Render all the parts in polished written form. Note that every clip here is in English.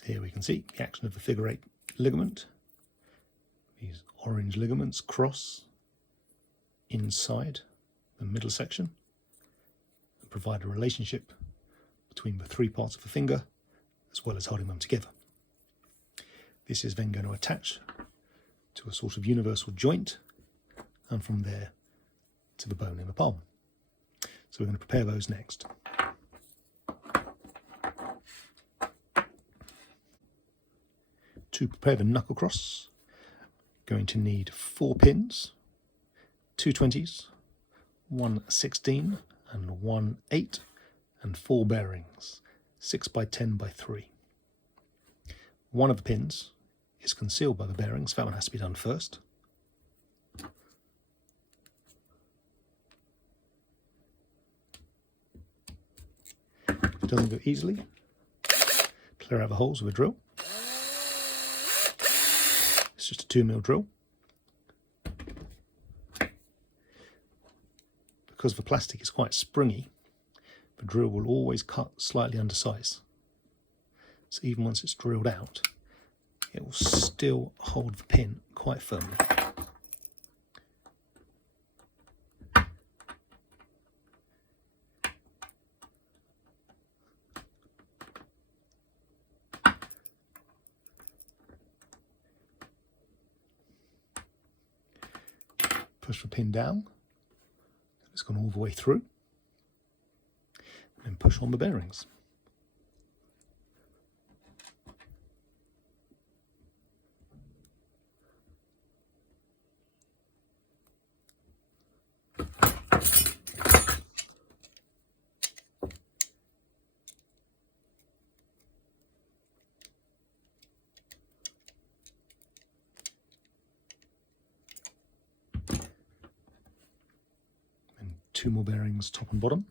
So here we can see the action of the figure 8 ligament. These orange ligaments cross inside the middle section and provide a relationship between the 3 parts of the finger, as well as holding them together. This is then going to attach to a sort of universal joint, and from there to the bone in the palm. So we're going to prepare those next. To prepare the knuckle cross, going to need 4 pins, 2 20s, 1 16 and 1 8, and 4 bearings, 6 by 10 by 3. One of the pins is concealed by the bearings, that one has to be done first. If it doesn't go easily, clear out the holes with a drill. It's just a 2mm drill. Because the plastic is quite springy, the drill will always cut slightly under size. So even once it's drilled out, it will still hold the pin quite firmly. Push the pin down. It's gone all the way through, and then push on the bearings. And 2 more bearings, top and bottom.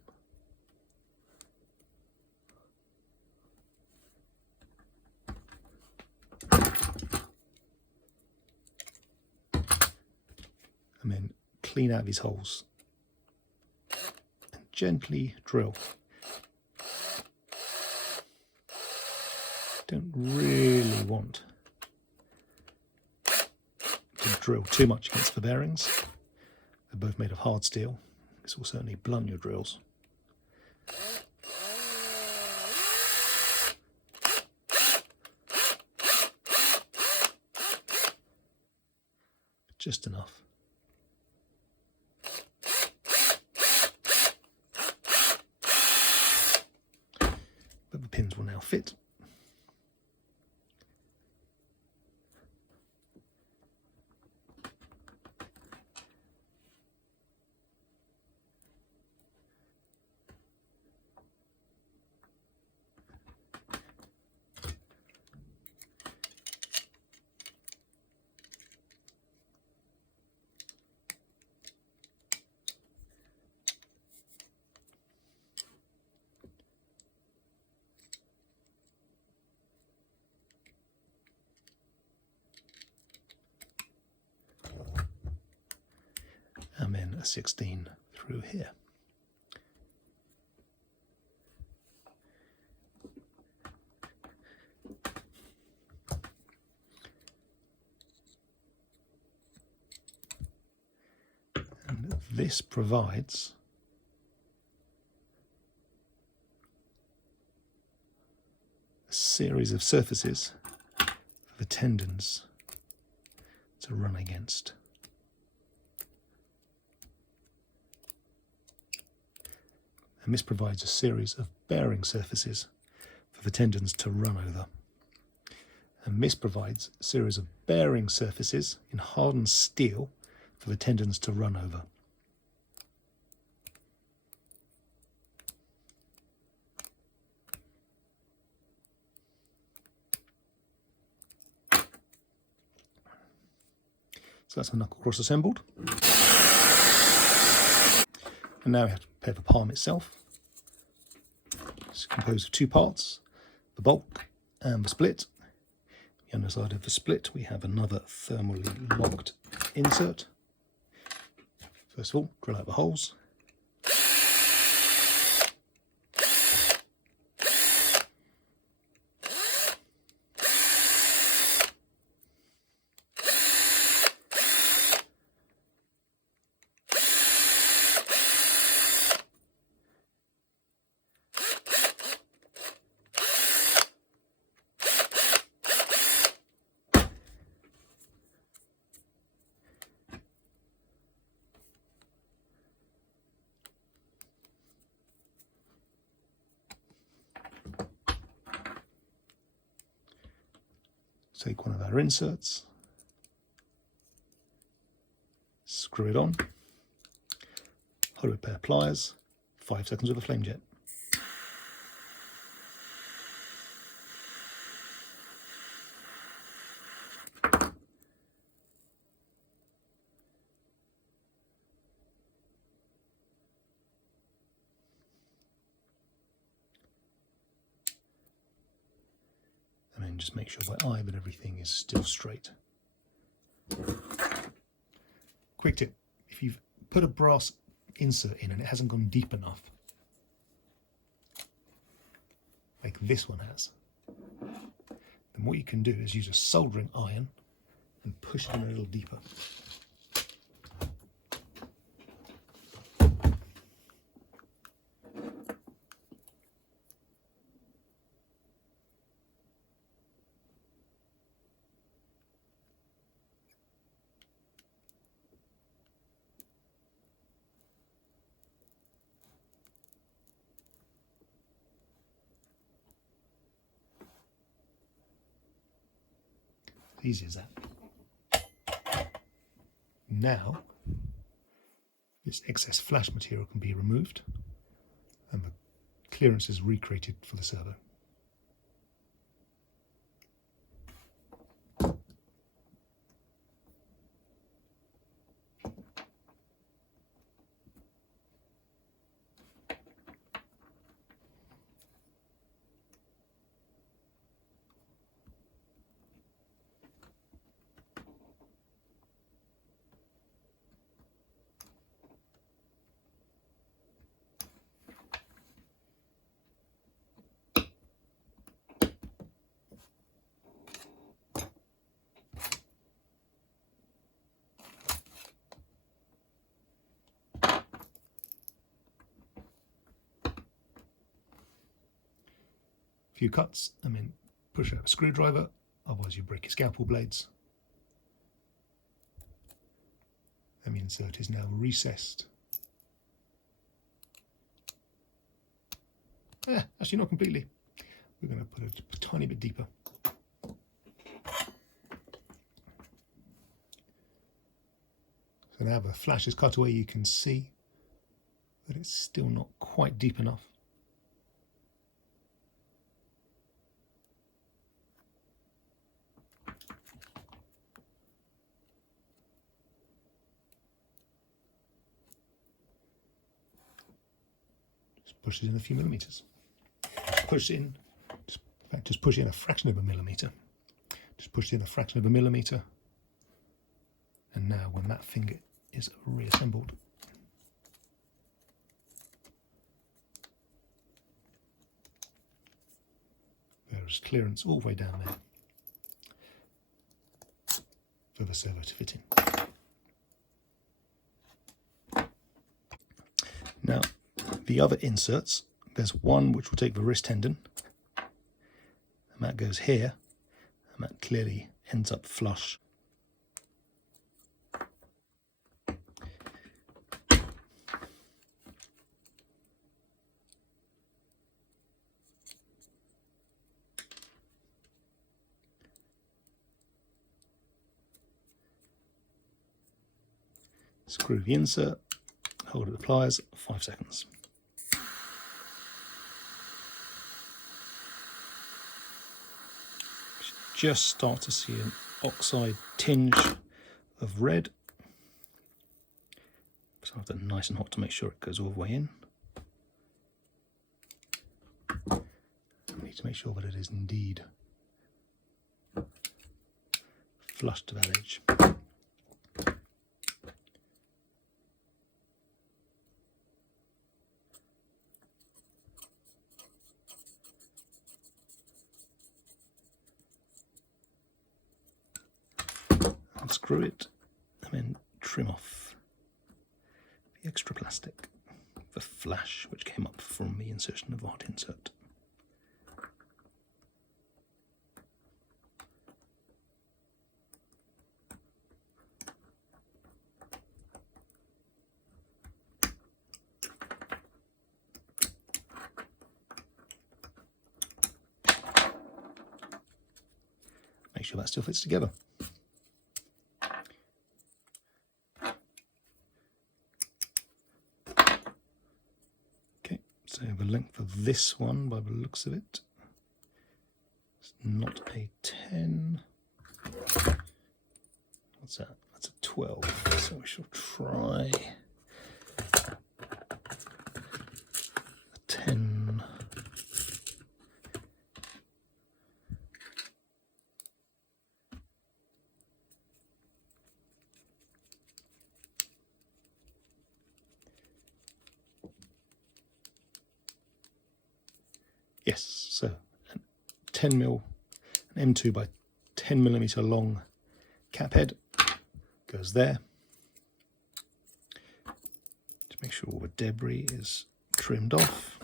And then clean out these holes and gently drill. Don't really want to drill too much against the bearings. They're both made of hard steel. This will certainly blunt your drills. Just enough. But the pins will now fit. And then a 16 through here. And this provides a series of surfaces for the tendons to run against. And this provides a series of bearing surfaces for the tendons to run over. And this provides a series of bearing surfaces in hardened steel for the tendons to run over. So that's the knuckle cross assembled. And now we have to prepare the palm itself. It's composed of 2 parts, the bulk and the split. The underside of the split we have another thermally locked insert. First of all, drill out the holes. take one of our inserts, screw it on, hold it with a pair of pliers, 5 seconds with a flame jet. And then just make sure by eye that everything is still straight. Quick tip, if you've put a brass insert in and it hasn't gone deep enough, like this one has, then what you can do is use a soldering iron and push it in a little deeper. Easy as that. Now, this excess flash material can be removed and the clearance is recreated for the servo. Few cuts, and then push out a screwdriver, otherwise you break your scalpel blades. And the insert is now recessed. Actually not completely. We're going to put it a tiny bit deeper. So now the flash is cut away, you can see that it's still not quite deep enough. Push it in a few millimeters. Push it in, in fact, just push it in a fraction of a millimeter. Just push it in a fraction of a millimeter. And now when that finger is reassembled, there is clearance all the way down there for the servo to fit in. Now, the other inserts, there's one which will take the wrist tendon, and that goes here, and that clearly ends up flush. Screw the insert, hold it with the pliers, 5 seconds. Just start to see an oxide tinge of red. So I have that nice and hot to make sure it goes all the way in. I need to make sure that it is indeed flush to that edge. Unscrew it and then trim off the extra plastic, the flash which came up from the insertion of the hot insert. Make sure that still fits together. Okay, so the length of this one, by the looks of it, is not a 10. What's that? That's a 12. So we shall try a 10. Yes, so 10mm, an M2 by 10mm long cap head goes there. To make sure all the debris is trimmed off.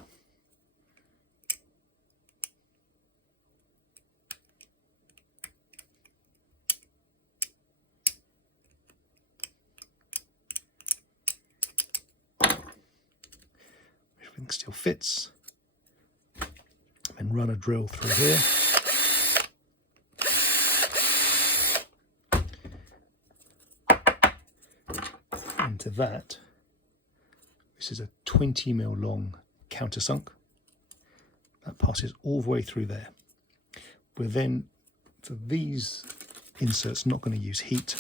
Everything still fits. And run a drill through here. Into that. This is a 20mm long countersunk. That passes all the way through there. We're then, for these inserts, not going to use heat.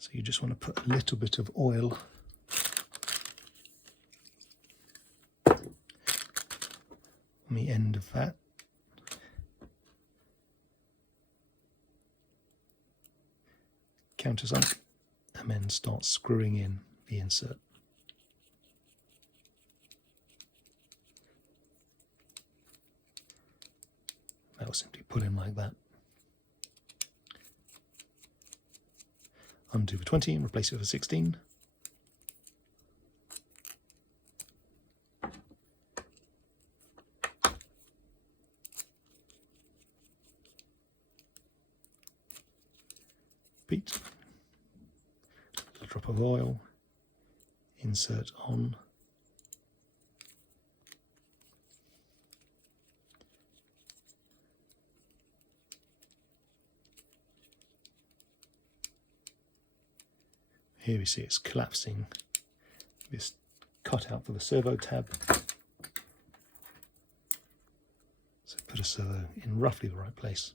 So you just want to put a little bit of oil on the end of that. Countersunk, and then start screwing in the insert. That will simply pull in like that. Undo the 20 and replace it with a 16. Repeat. A drop of oil, insert on. Here we see it's collapsing this cutout for the servo tab. So put a servo in roughly the right place.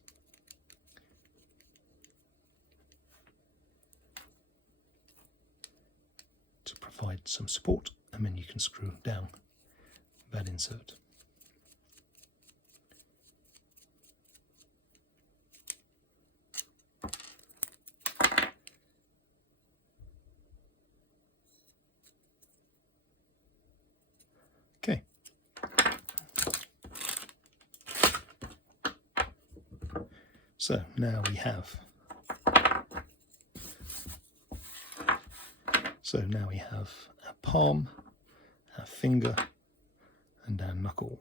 To provide some support, and then you can screw down that insert. Okay. So now we have our palm, our finger, and our knuckle.